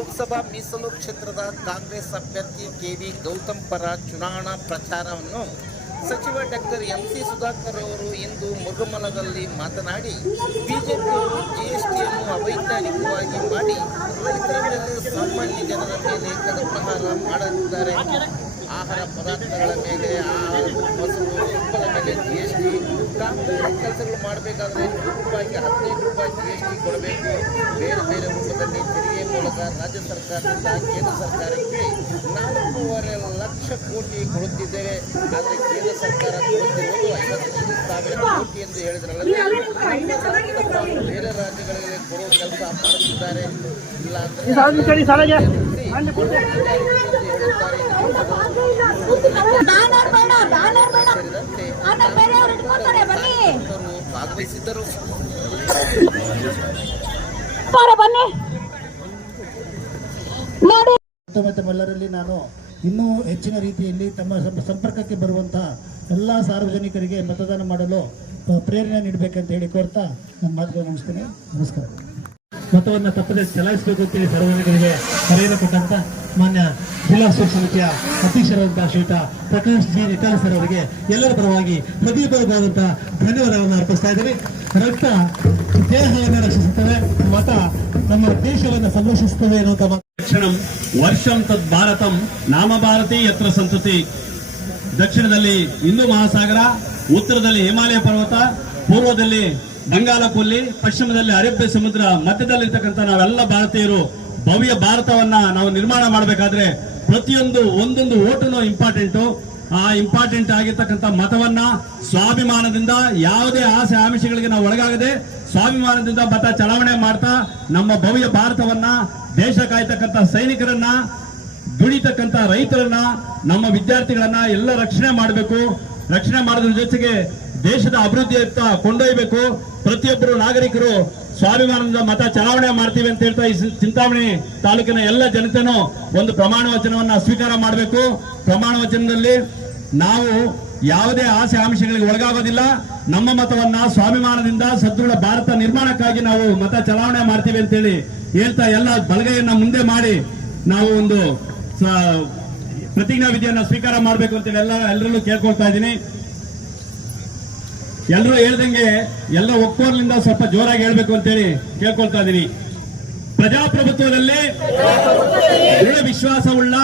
ಲೋಕಸಭಾ ಮೀಸಲು ಕ್ಷೇತ್ರದ ಕಾಂಗ್ರೆಸ್ ಅಭ್ಯರ್ಥಿ ಕೆವಿ ಗೌತಮ್ ಪರ ಚುನಾವಣಾ ಪ್ರಚಾರವನ್ನು ಸಚಿವ ಡಾಕ್ಟರ್ ಎಂಸಿ ಸುಧಾಕರ್ ಅವರು ಇಂದು ಮುರುಘಮಲದಲ್ಲಿ ಮಾತನಾಡಿ ಬಿಜೆಪಿಯವರು ಜಿಎಸ್ಟಿಯನ್ನು ಅವೈಜ್ಞಾನಿಕವಾಗಿ ಮಾಡಿ ರೈತರ ಮೇಲೆ ಸಾಮಾನ್ಯ ಜನರ ಮೇಲೆ ಕದಪ್ರಹಾರ ಮಾಡಲಿದ್ದಾರೆ. ಆಹಾರ ಪದಾರ್ಥಗಳ ಮೇಲೆ, ಮೊಸರು, ತುಪ್ಪದ ಮೇಲೆ ಜಿಎಸ್ಟಿ, ಕಾಂಗ್ರೆಸ್ ಕೆಲಸಗಳು ಮಾಡಬೇಕಾದ್ರೆ ರೂಪಾಯಿಗೆ 15 ರೂಪಾಯಿ ಜಿಎಸ್ಟಿ ಕೊಡಬೇಕು. ಬೇರೆ ಬೇರೆ ರೂಪದಲ್ಲಿ ತೆರಿಗೆ ಮೂಲಕ ರಾಜ್ಯ ಸರ್ಕಾರದಿಂದ ಕೇಂದ್ರ ಸರ್ಕಾರಕ್ಕೆ 4.5 ಲಕ್ಷ ಕೋಟಿ ಕೊಡುತ್ತಿದ್ದೇವೆ. ಆದರೆ ಕೇಂದ್ರ ಸರ್ಕಾರ ಕೊಡುತ್ತಿರುವುದು 55,000 ಕೋಟಿ ಎಂದು ಹೇಳಿದ್ರಲ್ಲದೆ ಬೇರೆ ರಾಜ್ಯಗಳಿಗೆ ಕೊಡುವ ಕೆಲಸ ಮಾಡುತ್ತಿದ್ದಾರೆ. ಇಲ್ಲ ಭಾಗವಹಿಸಿದ್ದರು. ತಮ್ಮೆಲ್ಲರಲ್ಲಿ ನಾನು ಇನ್ನೂ ಹೆಚ್ಚಿನ ರೀತಿಯಲ್ಲಿ ತಮ್ಮ ಸಂಪರ್ಕಕ್ಕೆ ಬರುವಂತಹ ಎಲ್ಲ ಸಾರ್ವಜನಿಕರಿಗೆ ಮತದಾನ ಮಾಡಲು ಪ್ರೇರಣೆ ನೀಡಬೇಕಂತ ಹೇಳಿ ಕೋರ್ತಾ ನನ್ನ ಮಾತುಗಳನ್ನು ಮುಗಿಸ್ತೇನೆ. ನಮಸ್ಕಾರ. ಮತವನ್ನು ತಪ್ಪದೆ ಚಲಾಯಿಸಬೇಕು ಅಂತೇಳಿ ಸಾರ್ವಜನಿಕರಿಗೆ ಕರೆಯನ್ನು ಕೊಟ್ಟಂತ ಮಾನ್ಯ ಜಿಲ್ಲಾ ಸುರಕ್ಷಾ ಸಮಿತಿಯ ಅಧ್ಯಕ್ಷರಾದಂತಹ ಶ್ರೀಯುತ ಪ್ರಕಾಶ್ ಜಿ ನಿಟಾಲ್ ಸರ್ ಅವರಿಗೆ ಎಲ್ಲರ ಪರವಾಗಿ ಹೃದಯಪೂರ್ವಕವಾದಂತಹ ಧನ್ಯವಾದಗಳನ್ನು ಅರ್ಪಿಸ್ತಾ ಇದ್ದೀನಿ. ರಕ್ತ ದೇಹವನ್ನು ರಕ್ಷಿಸುತ್ತವೆ, ಮತ ನಮ್ಮ ದೇಶವನ್ನು ಸಂರಕ್ಷಿಸುತ್ತವೆ ಎನ್ನುವಂತ ಕ್ಷಣಂ ವರ್ಷಂ ತದ್ ಭಾರತಂ ನಾಮ ಭಾರತಿ ಯತ್ರ ಸಂತತಿ. ದಕ್ಷಿಣದಲ್ಲಿ ಹಿಂದೂ ಮಹಾಸಾಗರ, ಉತ್ತರದಲ್ಲಿ ಹಿಮಾಲಯ ಪರ್ವತ, ಪೂರ್ವದಲ್ಲಿ ಬಂಗಾಳ ಕೊಲ್ಲಿ, ಪಶ್ಚಿಮದಲ್ಲಿ ಅರೇಬ್ಯ ಸಮುದ್ರ, ಮಧ್ಯದಲ್ಲಿರ್ತಕ್ಕಂಥ ನಾವೆಲ್ಲ ಭಾರತೀಯರು ಭವ್ಯ ಭಾರತವನ್ನ ನಾವು ನಿರ್ಮಾಣ ಮಾಡಬೇಕಾದ್ರೆ ಪ್ರತಿಯೊಂದು ಒಂದೊಂದು ಓಟುನು ಇಂಪಾರ್ಟೆಂಟು. ಆ ಇಂಪಾರ್ಟೆಂಟ್ ಆಗಿರ್ತಕ್ಕಂಥ ಮತವನ್ನ ಸ್ವಾಭಿಮಾನದಿಂದ, ಯಾವುದೇ ಆಸೆ ಆಮಿಷಗಳಿಗೆ ನಾವು ಒಳಗಾಗದೆ ಸ್ವಾಭಿಮಾನದಿಂದ ಮತ ಚಲಾವಣೆ ಮಾಡ್ತಾ ನಮ್ಮ ಭವ್ಯ ಭಾರತವನ್ನ, ದೇಶ ಕಾಯ್ತಕ್ಕಂಥ ಸೈನಿಕರನ್ನ, ದುಡಿತಕ್ಕಂಥ ರೈತರನ್ನ, ನಮ್ಮ ವಿದ್ಯಾರ್ಥಿಗಳನ್ನ ಎಲ್ಲ ರಕ್ಷಣೆ ಮಾಡಬೇಕು. ರಕ್ಷಣೆ ಮಾಡೋದ್ರ ಜೊತೆಗೆ ದೇಶದ ಅಭಿವೃದ್ಧಿಯತ್ತ ಕೊಂಡೊಯ್ಯಬೇಕು. ಪ್ರತಿಯೊಬ್ಬರು ನಾಗರಿಕರು ಸ್ವಾಭಿಮಾನದಿಂದ ಮತ ಚಲಾವಣೆ ಮಾಡ್ತೀವಿ ಅಂತ ಹೇಳ್ತಾ ಈ ಚಿಂತಾಮಣಿ ತಾಲೂಕಿನ ಎಲ್ಲ ಜನತೆನೂ ಒಂದು ಪ್ರಮಾಣ ವಚನವನ್ನ ಸ್ವೀಕಾರ ಮಾಡಬೇಕು. ಪ್ರಮಾಣ ವಚನದಲ್ಲಿ ನಾವು ಯಾವುದೇ ಆಸೆ ಆಮಿಷಗಳಿಗೆ ಒಳಗಾಗೋದಿಲ್ಲ. ನಮ್ಮ ಮತವನ್ನ ಸ್ವಾಭಿಮಾನದಿಂದ ಸದೃಢ ಭಾರತ ನಿರ್ಮಾಣಕ್ಕಾಗಿ ನಾವು ಮತ ಚಲಾವಣೆ ಮಾಡ್ತೀವಿ ಅಂತೇಳಿ ಹೇಳ್ತಾ ಎಲ್ಲ ಬಲಗೈಯನ್ನ ಮುಂದೆ ಮಾಡಿ ನಾವು ಒಂದು ಪ್ರತಿಜ್ಞಾ ವಿಧಿಯನ್ನ ಸ್ವೀಕಾರ ಮಾಡಬೇಕು ಅಂತೇಳಿ ಎಲ್ಲರಲ್ಲೂ ಕೇಳ್ಕೊಳ್ತಾ ಇದ್ದೀನಿ. ಎಲ್ಲರೂ ಹೇಳ್ದಂಗೆ ಎಲ್ಲ ಒಕ್ಕೋರ್ಲಿಂದ ಸ್ವಲ್ಪ ಜೋರಾಗಿ ಹೇಳ್ಬೇಕು ಅಂತೇಳಿ ಕೇಳ್ಕೊಳ್ತಾ ಇದ್ದೀನಿ. ಪ್ರಜಾಪ್ರಭುತ್ವದಲ್ಲಿ ದೃಢ ವಿಶ್ವಾಸವುಳ್ಳ